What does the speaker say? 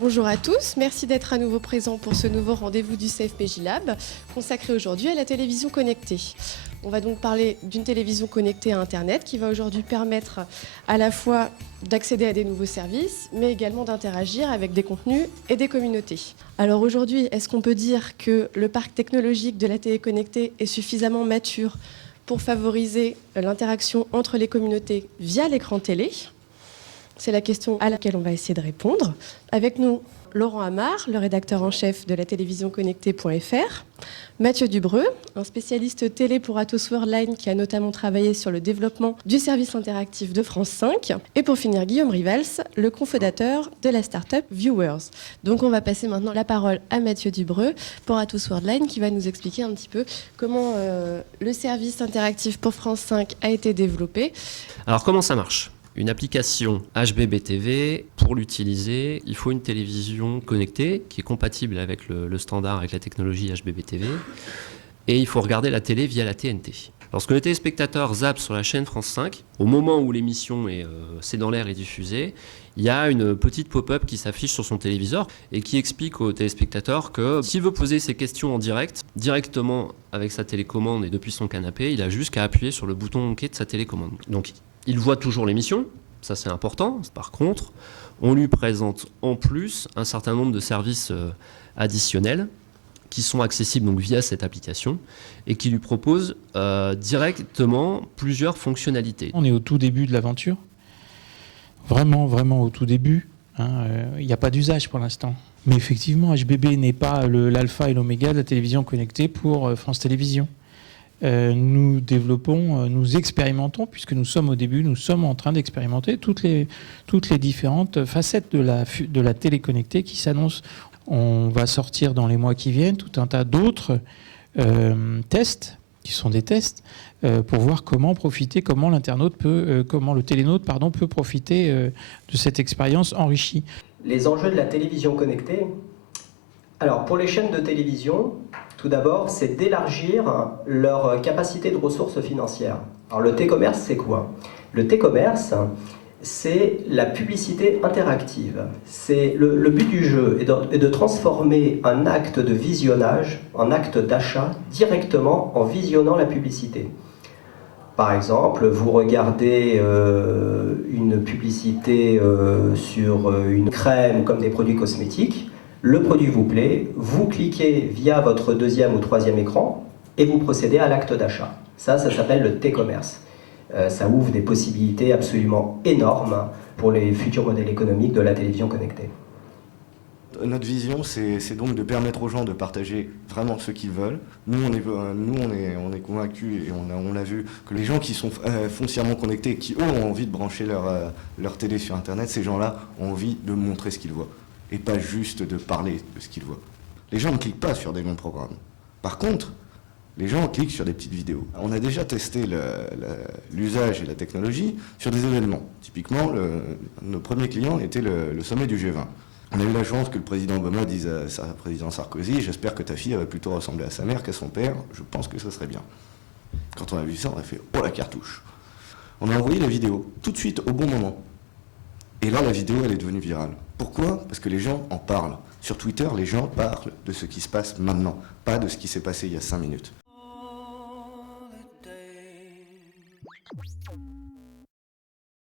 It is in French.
Bonjour à tous, merci d'être à nouveau présents pour ce nouveau rendez-vous du CFPJ Lab, consacré aujourd'hui à la télévision connectée. On va donc parler d'une télévision connectée à Internet qui va aujourd'hui permettre à la fois d'accéder à des nouveaux services, mais également d'interagir avec des contenus et des communautés. Alors aujourd'hui, est-ce qu'on peut dire que le parc technologique de la télé connectée est suffisamment mature pour favoriser l'interaction entre les communautés via l'écran télé ? C'est la question à laquelle on va essayer de répondre. Avec nous, Laurent Amar, le rédacteur en chef de la télévisionconnectée.fr, Mathieu Dubreux, un spécialiste télé pour Atos Worldline qui a notamment travaillé sur le développement du service interactif de France 5, et pour finir, Guillaume Rivals, le cofondateur de la start-up Viewers. Donc on va passer maintenant la parole à Mathieu Dubreux pour Atos Worldline qui va nous expliquer un petit peu comment le service interactif pour France 5 a été développé. Alors comment ça marche ? Une application HbbTV, pour l'utiliser, il faut une télévision connectée qui est compatible avec le standard, avec la technologie HbbTV, et il faut regarder la télé via la TNT. Lorsque le téléspectateur zappe sur la chaîne France 5, au moment où l'émission C'est dans l'air est diffusée, il y a une petite pop-up qui s'affiche sur son téléviseur et qui explique au téléspectateur que s'il veut poser ses questions en direct, directement avec sa télécommande et depuis son canapé, il a juste qu'à appuyer sur le bouton OK de sa télécommande. Donc il voit toujours l'émission, ça c'est important. Par contre, on lui présente en plus un certain nombre de services additionnels qui sont accessibles donc via cette application et qui lui proposent directement plusieurs fonctionnalités. On est au tout début de l'aventure, vraiment au tout début. Il n'y a pas d'usage pour l'instant. Mais effectivement, HBB n'est pas l'alpha et l'oméga de la télévision connectée pour France Télévisions. Nous développons, nous expérimentons, puisque nous sommes au début, nous sommes en train d'expérimenter toutes les différentes facettes de la télé connectée qui s'annoncent. On va sortir dans les mois qui viennent tout un tas d'autres tests, qui sont des tests, pour voir comment profiter, comment le télénaute peut profiter de cette expérience enrichie. Les enjeux de la télévision connectée. Alors pour les chaînes de télévision, tout d'abord, c'est d'élargir leur capacité de ressources financières. Alors le T-commerce, c'est quoi ? Le T-commerce, c'est la publicité interactive. C'est le but du jeu est de transformer un acte de visionnage en acte d'achat directement en visionnant la publicité. Par exemple, vous regardez une publicité sur une crème comme des produits cosmétiques, le produit vous plaît, vous cliquez via votre deuxième ou troisième écran et vous procédez à l'acte d'achat. Ça s'appelle le T-commerce. Ça ouvre des possibilités absolument énormes pour les futurs modèles économiques de la télévision connectée. Notre vision, c'est donc de permettre aux gens de partager vraiment ce qu'ils veulent. Nous, on est convaincus et on a vu que les gens qui sont foncièrement connectés, qui eux ont envie de brancher leur télé sur Internet, ces gens-là ont envie de montrer ce qu'ils voient et pas juste de parler de ce qu'ils voient. Les gens ne cliquent pas sur des longs programmes. Par contre, les gens cliquent sur des petites vidéos. On a déjà testé l'usage et la technologie sur des événements. Typiquement, nos premiers clients étaient le sommet du G20. On a eu la chance que le président Obama dise à sa président Sarkozy « J'espère que ta fille va plutôt ressembler à sa mère qu'à son père, je pense que ça serait bien ». Quand on a vu ça, on a fait « Oh la cartouche !» On a envoyé la vidéo tout de suite au bon moment. Et là, la vidéo, elle est devenue virale. Pourquoi ? Parce que les gens en parlent. Sur Twitter, les gens parlent de ce qui se passe maintenant, pas de ce qui s'est passé il y a 5 minutes.